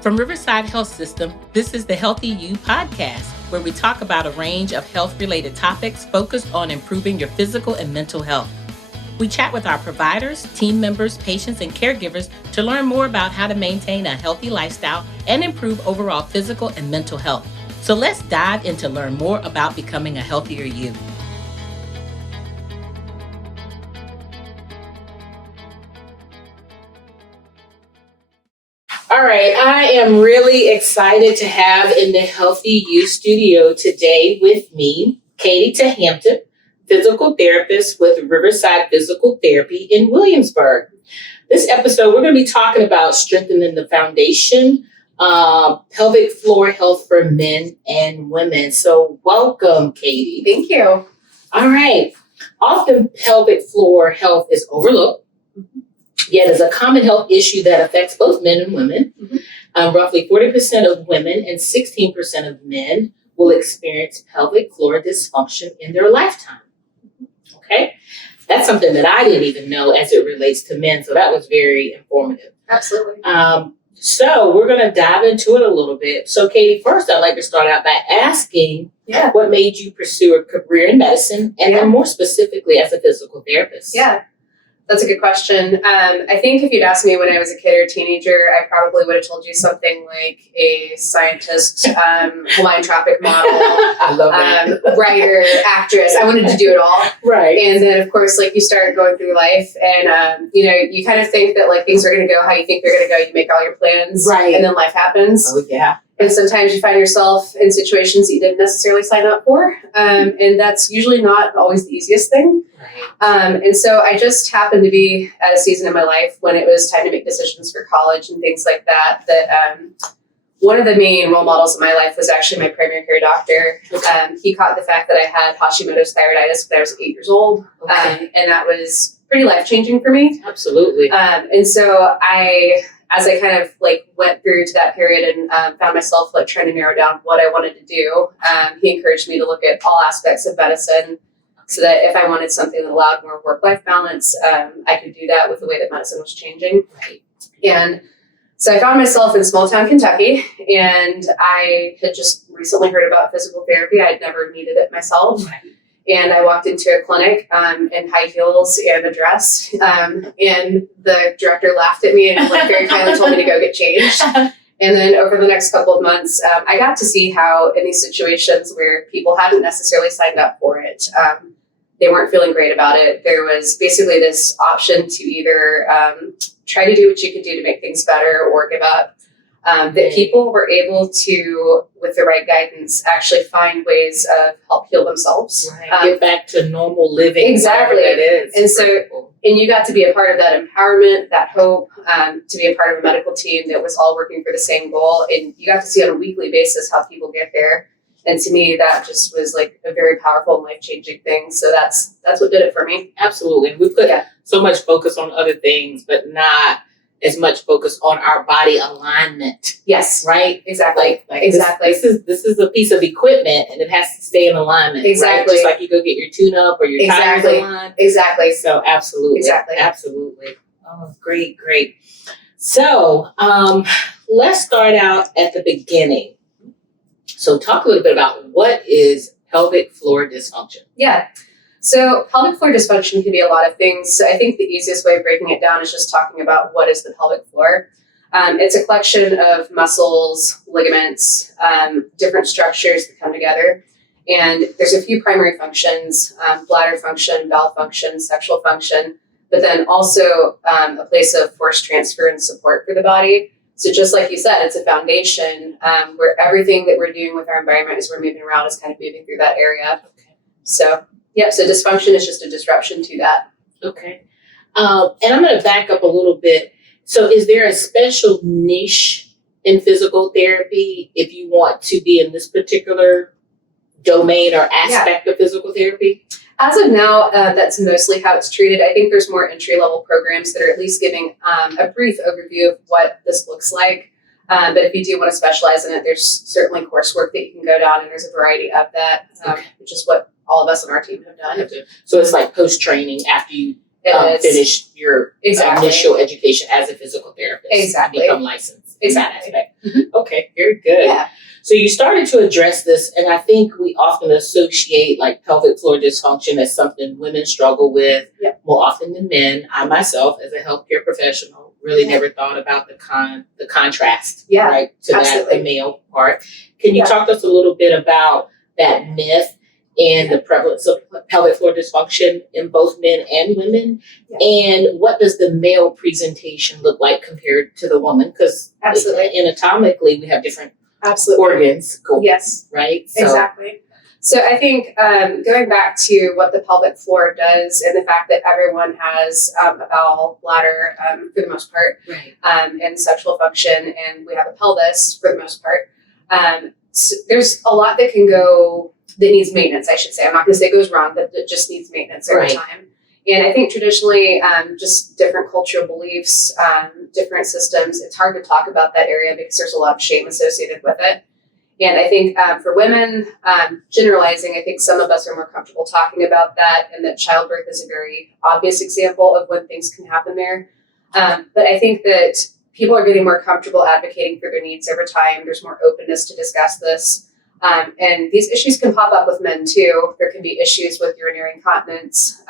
From Riverside Health System, this is the Healthy You podcast, where we talk about a range of health-related topics focused on improving your physical and mental health. We chat with our providers, team members, patients, and caregivers to learn more about how to maintain a healthy lifestyle and improve overall physical and mental health. So let's dive in to learn more about becoming a healthier you. All right, I am really excited to have in the Healthy You studio today with me, Katie Tahamtan, physical therapist with Riverside Physical Therapy in Williamsburg. This episode, we're going to be talking about strengthening the foundation, pelvic floor health for men and women. So welcome, Katie. Thank you. All right. Often pelvic floor health is overlooked. Yet it's a common health issue that affects both men and women. Roughly 40% of women and 16% of men will experience pelvic floor dysfunction in their lifetime. Okay? That's something that I didn't even know as it relates to men, so that was very informative. Absolutely. So we're going to dive into it a little bit. So Katie, first I'd like to start out by asking what made you pursue a career in medicine and then more specifically as a physical therapist? Yeah. That's a good question. I think if you'd asked me when I was a kid or a teenager, I probably would have told you something like a scientist, Hawaiian Tropic model, I love that. Writer, actress. I wanted to do it all. Right. And then, of course, like you start going through life and, you kind of think that like things are going to go how you think they're going to go. You make all your plans. Right. And then life happens. Oh, yeah. And sometimes you find yourself in situations that you didn't necessarily sign up for. And that's usually not always the easiest thing. Right. And so I just happened to be at a season in my life when it was time to make decisions for college and things like that, one of the main role models in my life was actually my primary care doctor. He caught the fact that I had Hashimoto's thyroiditis when I was 8 years old. Okay. And that was pretty life-changing for me. Absolutely. And so as I kind of like went through to that period and found myself like trying to narrow down what I wanted to do, he encouraged me to look at all aspects of medicine so that if I wanted something that allowed more work-life balance, I could do that with the way that medicine was changing. Right. And so I found myself in small town Kentucky, and I had just recently heard about physical therapy. I'd never needed it myself. Right. And I walked into a clinic in high heels and a dress, and the director laughed at me and like very kindly told me to go get changed. And then over the next couple of months, I got to see how in these situations where people hadn't necessarily signed up for it, they weren't feeling great about it. There was basically this option to either try to do what you could do to make things better or give up. That people were able to, with the right guidance, actually find ways of help heal themselves. Right. Get back to normal living. Exactly. That is. And so, and you got to be a part of that empowerment, that hope, to be a part of a medical team that was all working for the same goal. And you got to see on a weekly basis how people get there. And to me, that just was like a very powerful and life-changing thing. So that's what did it for me. Absolutely. We put so much focus on other things, but not as much focus on our body alignment. Yes. Right? Exactly. Like exactly. This is a piece of equipment and it has to stay in alignment. Exactly. Right? Just like you go get your tune-up or your tires aligned. Exactly. So absolutely. Exactly. Absolutely. Oh, great. So let's start out at the beginning. So talk a little bit about what is pelvic floor dysfunction. Yeah. So pelvic floor dysfunction can be a lot of things. So I think the easiest way of breaking it down is just talking about what is the pelvic floor. It's a collection of muscles, ligaments, different structures that come together. And there's a few primary functions, bladder function, bowel function, sexual function, but then also a place of force transfer and support for the body. So just like you said, it's a foundation where everything that we're doing with our environment as we're moving around is kind of moving through that area. Okay. So, so dysfunction is just a disruption to that. Okay. And I'm going to back up a little bit. So is there a special niche in physical therapy if you want to be in this particular domain or aspect of physical therapy? As of now, that's mostly how it's treated. I think there's more entry-level programs that are at least giving a brief overview of what this looks like. But if you do want to specialize in it, there's certainly coursework that you can go down, and there's a variety of that, which is what all of us on our team have done. So it's like post-training after you finish your initial education as a physical therapist. Exactly. Become licensed. Exactly. Okay, very good. Yeah. So you started to address this, and I think we often associate like pelvic floor dysfunction as something women struggle with more often than men. I myself, as a healthcare professional, really never thought about the contrast, right, to that the male part. Can you talk to us a little bit about that myth and the prevalence of pelvic floor dysfunction in both men and women? And what does the male presentation look like compared to the woman? Because anatomically, we have different organs. Right? So, exactly. So I think going back to what the pelvic floor does and the fact that everyone has a bowel, bladder for the most part, and sexual function, and we have a pelvis for the most part, so there's a lot that needs maintenance, I should say. I'm not going to say it goes wrong, but it just needs maintenance over time. And I think traditionally, just different cultural beliefs, different systems, it's hard to talk about that area because there's a lot of shame associated with it. And I think for women, generalizing, I think some of us are more comfortable talking about that, and that childbirth is a very obvious example of when things can happen there. But I think that people are getting more comfortable advocating for their needs over time. There's more openness to discuss this. And these issues can pop up with men too. There can be issues with urinary incontinence,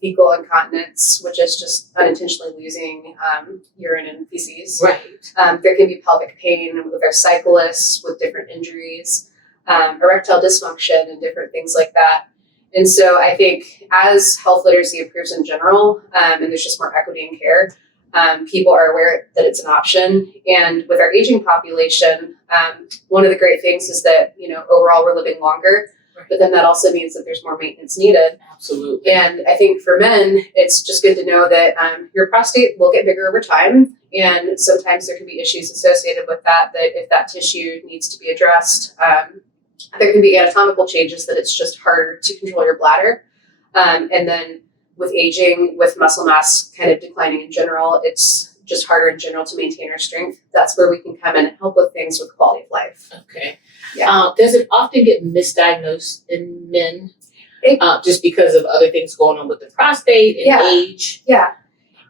fecal incontinence, which is just unintentionally losing urine and feces. There can be pelvic pain with our cyclists with different injuries, erectile dysfunction and different things like that. And so I think as health literacy improves in general, and there's just more equity in care, people are aware that it's an option. And with our aging population, one of the great things is that, overall we're living longer, but then that also means that there's more maintenance needed. Absolutely. And I think for men, it's just good to know that your prostate will get bigger over time. And sometimes there can be issues associated with that if that tissue needs to be addressed. There can be anatomical changes that it's just harder to control your bladder. And then with aging, with muscle mass kind of declining in general, it's just harder in general to maintain our strength. That's where we can come in and help with things with quality of life. Okay. Does it often get misdiagnosed in men just because of other things going on with the prostate and age? Yeah,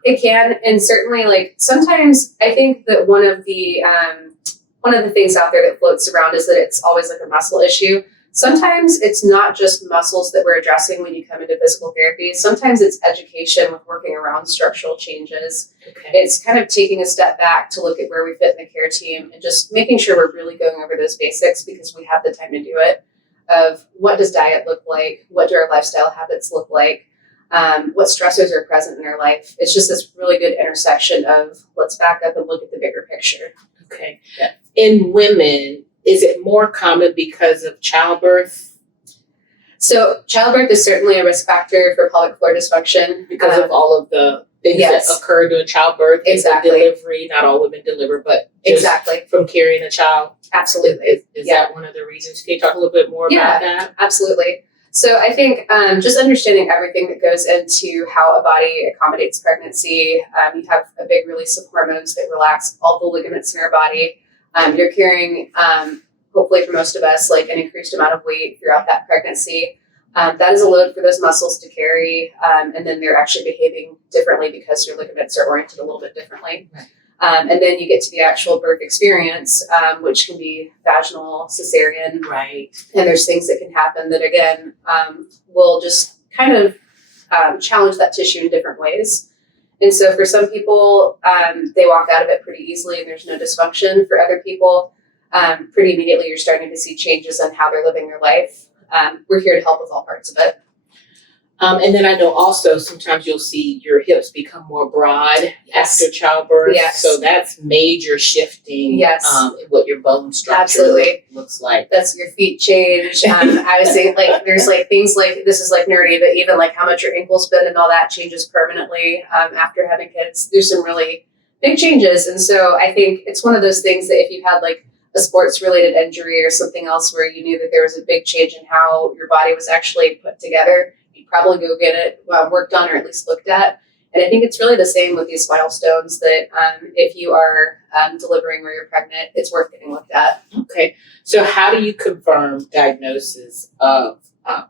it can. And certainly sometimes I think that one of the things out there that floats around is that it's always like a muscle issue. Sometimes it's not just muscles that we're addressing when you come into physical therapy. Sometimes it's education with working around structural changes. It's kind of taking a step back to look at where we fit in the care team and just making sure we're really going over those basics because we have the time to do it. Of what does diet look like? What do our lifestyle habits look like? What stressors are present in our life? It's just this really good intersection of let's back up and look at the bigger picture. Okay. In women, is it more common because of childbirth? So childbirth is certainly a risk factor for pelvic floor dysfunction. Because of all of the things that occur during childbirth. Delivery. Not all women deliver, but just from carrying a child. Absolutely. Is that one of the reasons? Can you talk a little bit more about that? Absolutely. So I think just understanding everything that goes into how a body accommodates pregnancy. You have a big release of hormones that relax all the ligaments in our body. You're carrying, hopefully for most of us, like an increased amount of weight throughout that pregnancy. That is a load for those muscles to carry, and then they're actually behaving differently because your ligaments are oriented a little bit differently. And then you get to the actual birth experience, which can be vaginal, cesarean. And there's things that can happen that, again, will just kind of challenge that tissue in different ways. And so for some people, they walk out of it pretty easily and there's no dysfunction. For other people, pretty immediately you're starting to see changes in how they're living their life. We're here to help with all parts of it. And then I know also sometimes you'll see your hips become more broad after childbirth. So that's major shifting in what your bone structure looks like. That's your feet change. I would say there's things like, this is nerdy, but even how much your ankles bend and all that changes permanently after having kids. There's some really big changes. And so I think it's one of those things that if you had a sports related injury or something else where you knew that there was a big change in how your body was actually put together, you'd probably go get it worked on or at least looked at. And I think it's really the same with these milestones that if you are delivering or you're pregnant, it's worth getting looked at. Okay. So how do you confirm diagnosis of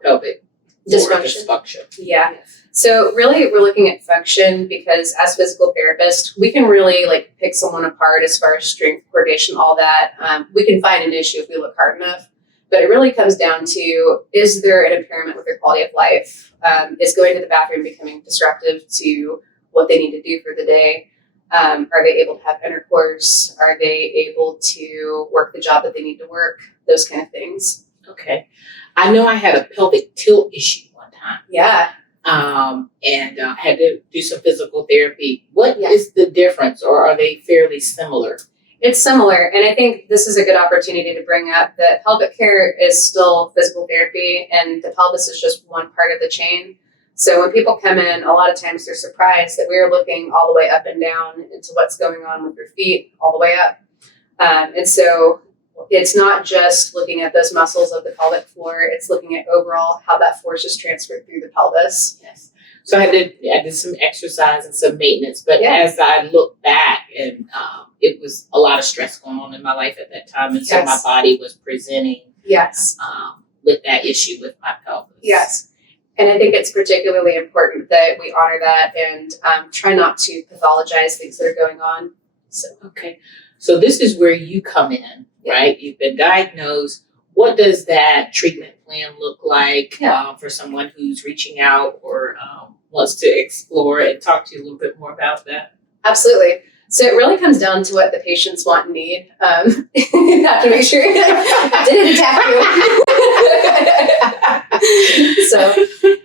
pelvic Dysfunction. Yeah. Yes. So really, we're looking at function because as physical therapists, we can really like pick someone apart as far as strength, coordination, all that. We can find an issue if we look hard enough, but it really comes down to, is there an impairment with their quality of life? Is going to the bathroom becoming disruptive to what they need to do for the day? Are they able to have intercourse? Are they able to work the job that they need to work? Those kind of things. Okay. I know I had a pelvic tilt issue one time. Yeah. And had to do some physical therapy. What is the difference, or are they fairly similar? It's similar, and I think this is a good opportunity to bring up that pelvic care is still physical therapy, and the pelvis is just one part of the chain. So when people come in, a lot of times they're surprised that we're looking all the way up and down into what's going on with your feet all the way up. And so it's not just looking at those muscles of the pelvic floor, it's looking at overall how that force is transferred through the pelvis. Yes. So I did some exercise and some maintenance, but as I look back, and it was a lot of stress going on in my life at that time, and so my body was presenting with that issue with my pelvis. Yes. And I think it's particularly important that we honor that and try not to pathologize things that are going on. So okay. So this is where you come in, right? You've been diagnosed. What does that treatment plan look like for someone who's reaching out or wants to explore, and talk to you a little bit more about that? Absolutely. So it really comes down to what the patients want and need. You have to make sure I didn't attack you. So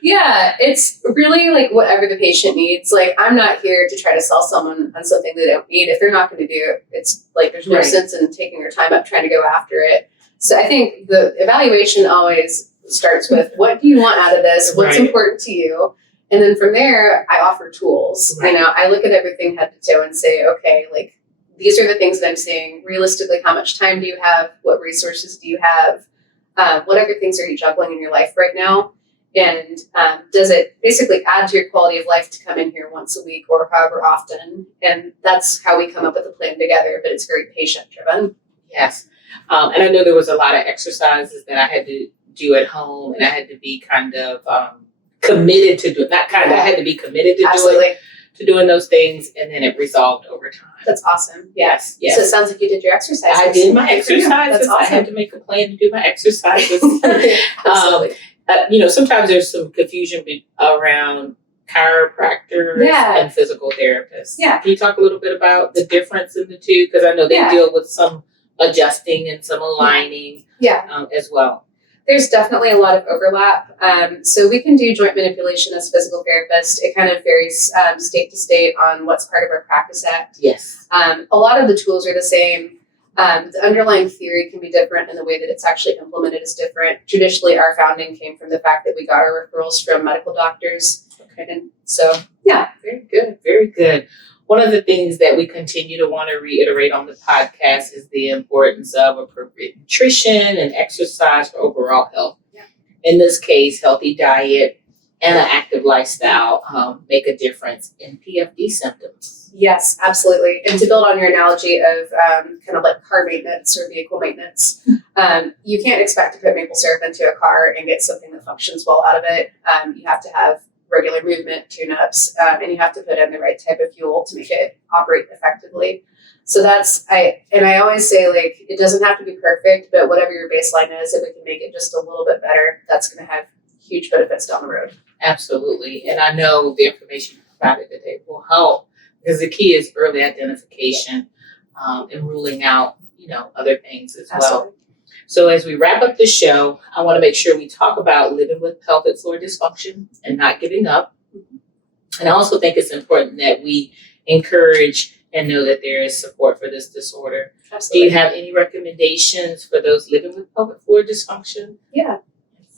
yeah, it's really like whatever the patient needs. Like, I'm not here to try to sell someone on something they don't need. If they're not going to do it, it's like there's no sense in taking their time up trying to go after it. So I think the evaluation always starts with, what do you want out of this? What's important to you? And then from there, I offer tools. You know, I look at everything head to toe and say, okay, like, these are the things that I'm seeing. Realistically, how much time do you have? What resources do you have? What other things are you juggling in your life right now? And does it basically add to your quality of life to come in here once a week or however often? And that's how we come up with a plan together, but it's very patient driven. Yes. And I know there was a lot of exercises that I had to do at home, and I had to be kind of committed to do it. Not kind of, I had to be committed to doing those things, and then it resolved over time. That's awesome. Yes. So it sounds like you did your exercises. I did my exercises. That's awesome. I had to make a plan to do my exercises. Absolutely. Sometimes there's some confusion around chiropractors and physical therapists. Yeah. Can you talk a little bit about the difference in the two? Because I know they deal with some adjusting and some aligning as well. There's definitely a lot of overlap. So we can do joint manipulation as physical therapists. It kind of varies state to state on what's part of our practice act. Yes. A lot of the tools are the same. The underlying theory can be different, and the way that it's actually implemented is different. Traditionally, our founding came from the fact that we got our referrals from medical doctors. Okay. And so, very good. Very good. One of the things that we continue to want to reiterate on the podcast is the importance of appropriate nutrition and exercise for overall health. Yeah. In this case, healthy diet and an active lifestyle make a difference in PFD symptoms. Yes, absolutely. And to build on your analogy of kind of like car maintenance or vehicle maintenance, you can't expect to put maple syrup into a car and get something that functions well out of it. You have to have regular movement, tune-ups, and you have to put in the right type of fuel to make it operate effectively. So I always say, like, it doesn't have to be perfect, but whatever your baseline is, if we can make it just a little bit better, that's going to have huge benefits down the road. Absolutely. And I know the information you provided today will help, because the key is early identification and ruling out, other things as well. So as we wrap up the show, I want to make sure we talk about living with pelvic floor dysfunction and not giving up. And I also think it's important that we encourage and know that there is support for this disorder. Absolutely. Do you have any recommendations for those living with pelvic floor dysfunction? Yeah,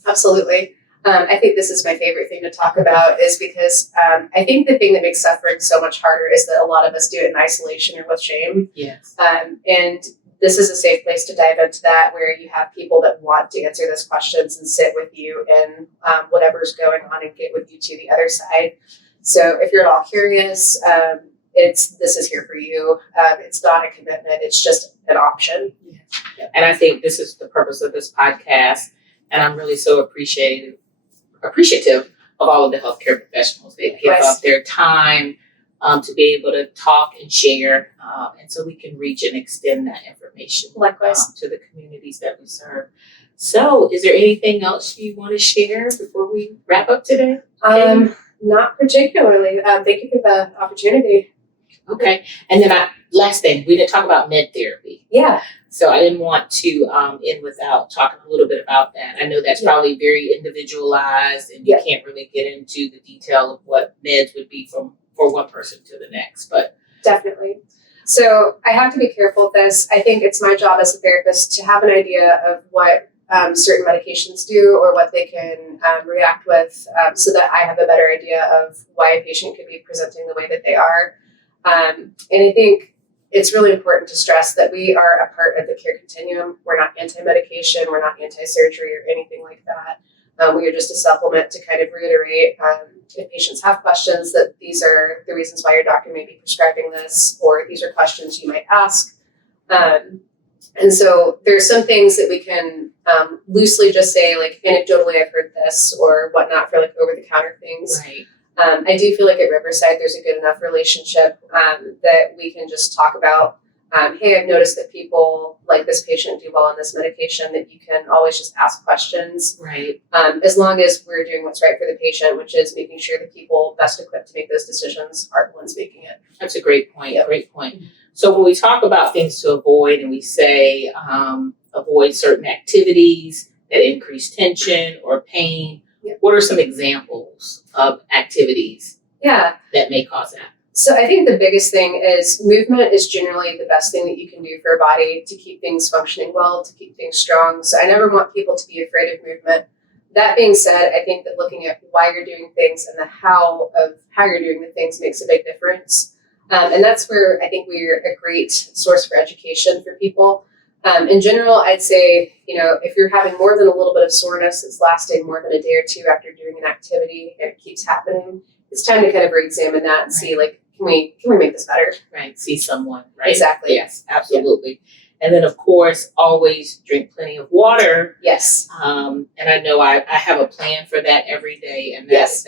absolutely. I think this is my favorite thing to talk about, is because I think the thing that makes suffering so much harder is that a lot of us do it in isolation or with shame. Yes. And this is a safe place to dive into that, where you have people that want to answer those questions and sit with you in whatever's going on and get with you to the other side. So if you're at all curious, this is here for you. It's not a commitment. It's just an option. Yeah. And I think this is the purpose of this podcast. And I'm really so appreciative appreciative of all of the healthcare professionals that give up their time to be able to talk and share, and so we can reach and extend that information to the communities that we serve. So is there anything else you want to share before we wrap up today? Not particularly. Thank you for the opportunity. Okay. And then last thing, we didn't talk about med therapy. Yeah. So I didn't want to end without talking a little bit about that. I know that's probably very individualized, and you can't really get into the detail of what meds would be for one person to the next, but definitely. So I have to be careful with this. I think it's my job as a therapist to have an idea of what certain medications do or what they can react with, so that I have a better idea of why a patient could be presenting the way that they are. And I think it's really important to stress that we are a part of the care continuum. We're not anti-medication, we're not anti-surgery or anything like that. We are just a supplement to kind of reiterate, if patients have questions, that these are the reasons why your doctor may be prescribing this, or these are questions you might ask. And so there's some things that we can loosely just say, like anecdotally, I've heard this or whatnot, for like over-the-counter things. right. I do feel like at Riverside, there's a good enough relationship that we can just talk about, hey, I've noticed that people like this patient do well on this medication, that you can always just ask questions. Right. As long as we're doing what's right for the patient, which is making sure the people best equipped to make those decisions are the ones making it. That's a great point. Yep. Great point. So when we talk about things to avoid and we say avoid certain activities that increase tension or pain, what are some examples of activities that may cause that? So I think the biggest thing is movement is generally the best thing that you can do for a body to keep things functioning well, to keep things strong. So I never want people to be afraid of movement. That being said, I think that looking at why you're doing things and the how you're doing the things makes a big difference. And that's where I think we're a great source for education for people. In general, I'd say, if you're having more than a little bit of soreness that's lasting more than a day or two after doing an activity and it keeps happening, it's time to kind of re-examine that and see, like, can we make this better? Right. See someone, right? Exactly. Yes, absolutely. Yeah. And then, of course, always drink plenty of water. Yes. And I know I have a plan for that every day, and that's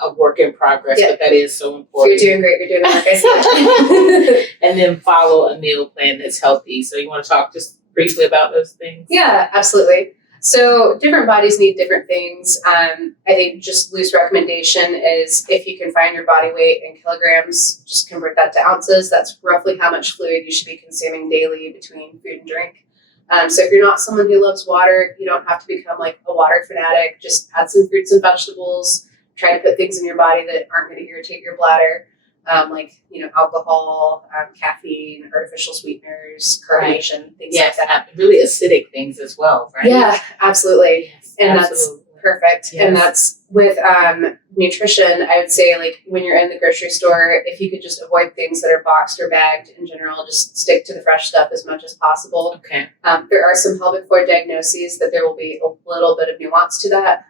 a work in progress, but that is so important. You're doing great. You're doing the work I said. And then follow a meal plan that's healthy. So you want to talk just briefly about those things? Yeah, absolutely. So different bodies need different things. I think just loose recommendation is if you can find your body weight in kilograms, just convert that to ounces. That's roughly how much fluid you should be consuming daily between food and drink. So if you're not someone who loves water, you don't have to become like a water fanatic. Just add some fruits and vegetables. Try to put things in your body that aren't going to irritate your bladder, like alcohol, caffeine, artificial sweeteners, carbonation, things like that. Really acidic things as well, right? Yeah, absolutely. Yes, and absolutely. That's perfect. Yes. And that's with nutrition. I would say, like, when you're in the grocery store, if you could just avoid things that are boxed or bagged in general, just stick to the fresh stuff as much as possible. Okay. There are some pelvic floor diagnoses that there will be a little bit of nuance to that.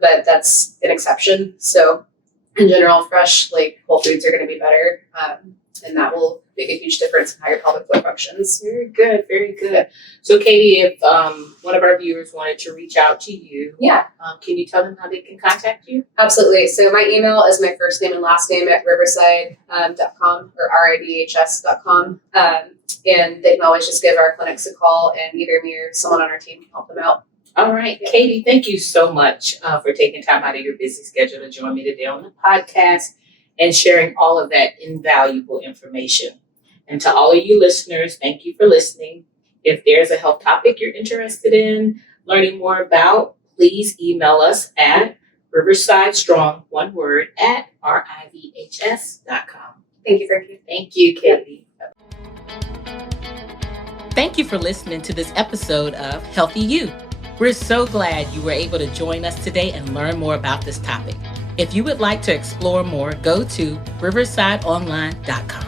But that's an exception. So in general, fresh, like, whole foods are going to be better. And that will make a huge difference in how your pelvic floor functions. Very good. Very good. So Katie, if one of our viewers wanted to reach out to you, can you tell them how they can contact you? Absolutely. So my email is my first name and last name at riverside.com or ridhs.com. And they can always just give our clinics a call, and either me or someone on our team can help them out. All right. Yeah. Katie, thank you so much for taking time out of your busy schedule to join me today on the podcast and sharing all of that invaluable information. And to all of you listeners, thank you for listening. If there's a health topic you're interested in learning more about, please email us at riversidestrong, one word, at rivhs.com. Thank you, Frankye. Thank you, Katie. Thank you for listening to this episode of Healthy You. We're so glad you were able to join us today and learn more about this topic. If you would like to explore more, go to riversideonline.com.